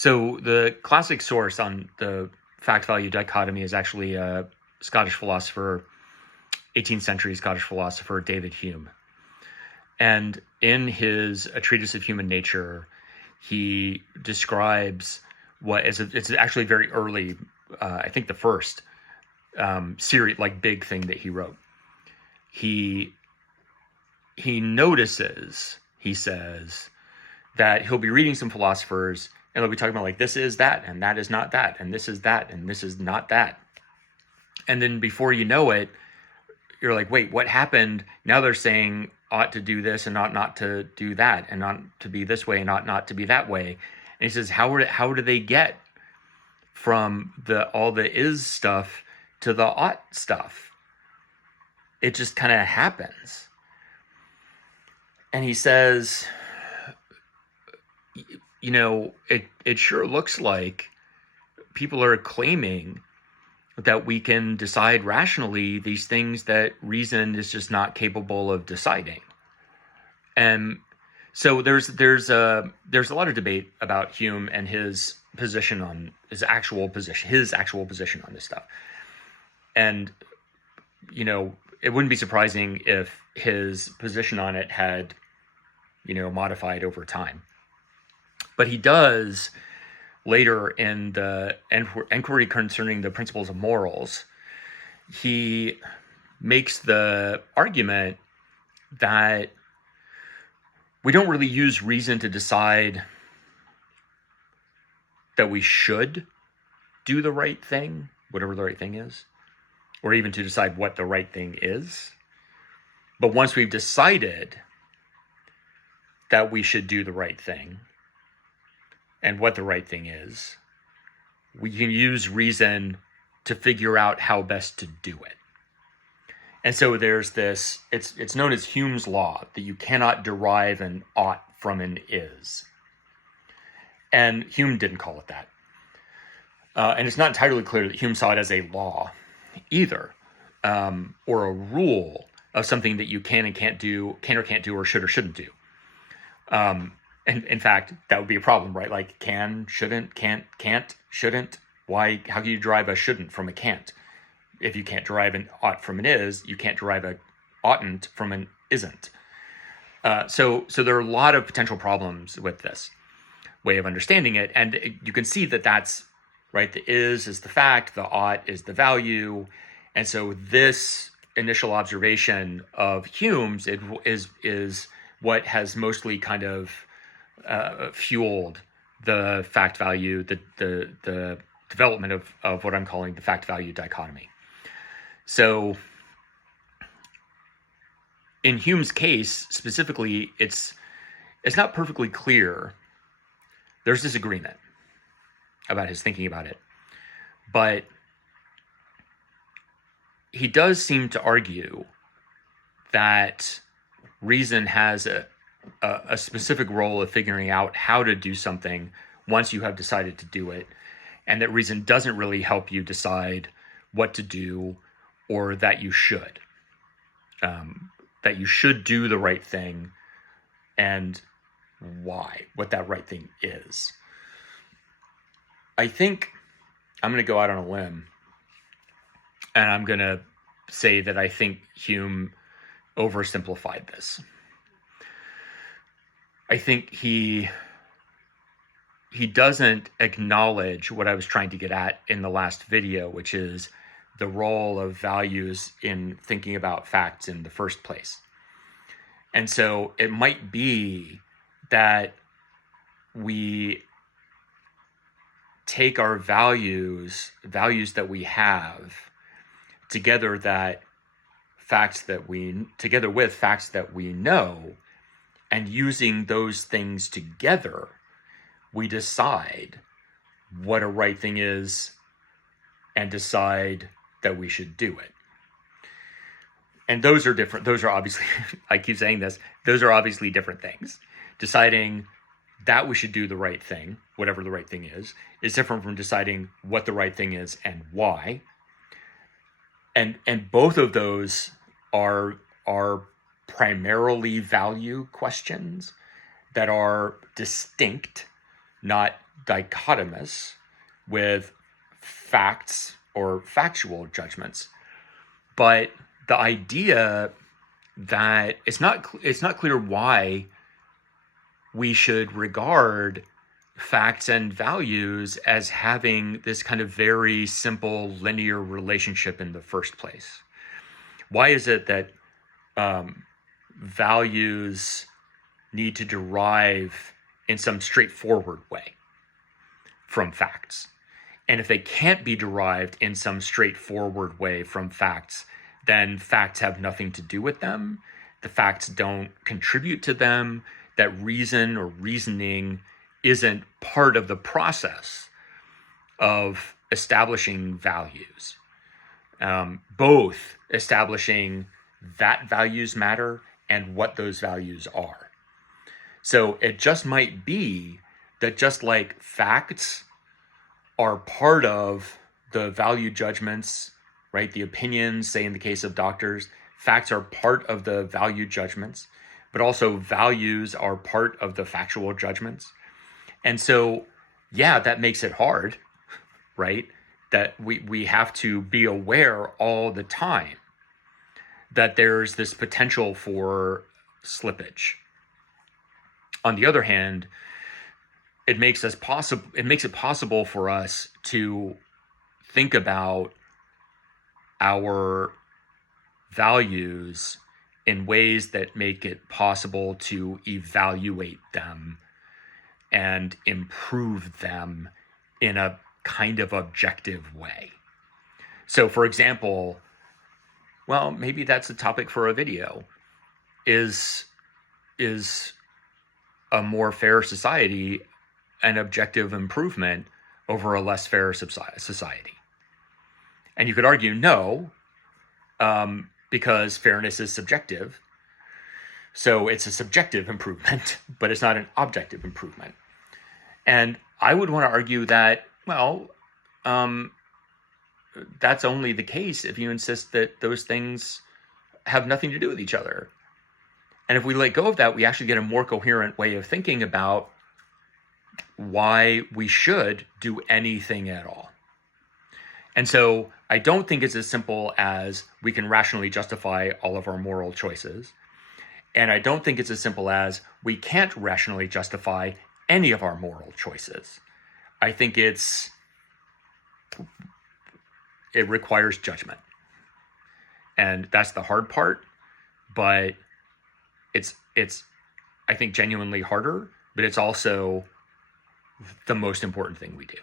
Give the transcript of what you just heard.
So the classic source on the fact-value dichotomy is actually a Scottish philosopher, 18th century Scottish philosopher, David Hume. And in his A Treatise of Human Nature, he describes what is it's actually very early, I think the first series, like big thing that he wrote. He notices, he says, that he'll be reading some philosophers and they'll be talking about like, this is that, and that is not that, and this is that, and this is not that. And then before you know it, you're like, wait, what happened? Now they're saying ought to do this and ought not to do that, and ought to be this way and ought not to be that way. And he says, how do they get from all the is stuff to the ought stuff? It just kind of happens. And he says, it sure looks like people are claiming that we can decide rationally these things that reason is just not capable of deciding. And so there's a lot of debate about Hume and his position on his actual position on this stuff. And it wouldn't be surprising if his position on it had modified over time. But he does later in the Inquiry Concerning the Principles of Morals, he makes the argument that we don't really use reason to decide that we should do the right thing, whatever the right thing is, or even to decide what the right thing is. But once we've decided that we should do the right thing and what the right thing is, we can use reason to figure out how best to do it. And so there's this, it's known as Hume's law, that you cannot derive an ought from an is. And Hume didn't call it that. And it's not entirely clear that Hume saw it as a law either, or a rule of something that you can or can't do, or should or shouldn't do. And in fact, that would be a problem, right? Like can, shouldn't, can't, shouldn't. Why? How can you derive a shouldn't from a can't? If you can't derive an ought from an is, you can't derive a oughtn't from an isn't. So there are a lot of potential problems with this way of understanding it. And you can see that that's, right, the is the fact, the ought is the value. And so this initial observation of Hume's is what has mostly kind of fueled the fact value, the development of what I'm calling the fact value dichotomy. So in Hume's case specifically, it's not perfectly clear. There's disagreement about his thinking about it, but he does seem to argue that reason has a specific role of figuring out how to do something once you have decided to do it, and that reason doesn't really help you decide what to do or that you should. That you should do the right thing and why, what that right thing is. I think I'm going to go out on a limb and I'm going to say that I think Hume oversimplified this. I think he doesn't acknowledge what I was trying to get at in the last video, which is the role of values in thinking about facts in the first place. And so it might be that we take our values that we have, together with facts that we know, and using those things together, we decide what a right thing is and decide that we should do it. And those are different. Those are obviously, I keep saying this, those are obviously different things. Deciding that we should do the right thing, whatever the right thing is different from deciding what the right thing is and why. And both of those are primarily value questions that are distinct, not dichotomous with facts or factual judgments. But the idea that it's not clear why we should regard facts and values as having this kind of very simple linear relationship in the first place. Why is it that values need to derive in some straightforward way from facts? And if they can't be derived in some straightforward way from facts, then facts have nothing to do with them. The facts don't contribute to them. That reason or reasoning isn't part of the process of establishing values. Both establishing that values matter and what those values are. So it just might be that just like facts are part of the value judgments, right? The opinions, say in the case of doctors, facts are part of the value judgments, but also values are part of the factual judgments. And so, yeah, that makes it hard, right? That we have to be aware all the time that there's this potential for slippage. On the other hand, it makes it possible for us to think about our values in ways that make it possible to evaluate them and improve them in a kind of objective way. So, for example, well, maybe that's a topic for a video. Is a more fair society an objective improvement over a less fair society? And you could argue no, because fairness is subjective. So it's a subjective improvement, but it's not an objective improvement. And I would want to argue that, well, that's only the case if you insist that those things have nothing to do with each other. And if we let go of that, we actually get a more coherent way of thinking about why we should do anything at all. And so I don't think it's as simple as we can rationally justify all of our moral choices. And I don't think it's as simple as we can't rationally justify any of our moral choices. I think it requires judgment. And that's the hard part, but it's I think genuinely harder, but it's also the most important thing we do.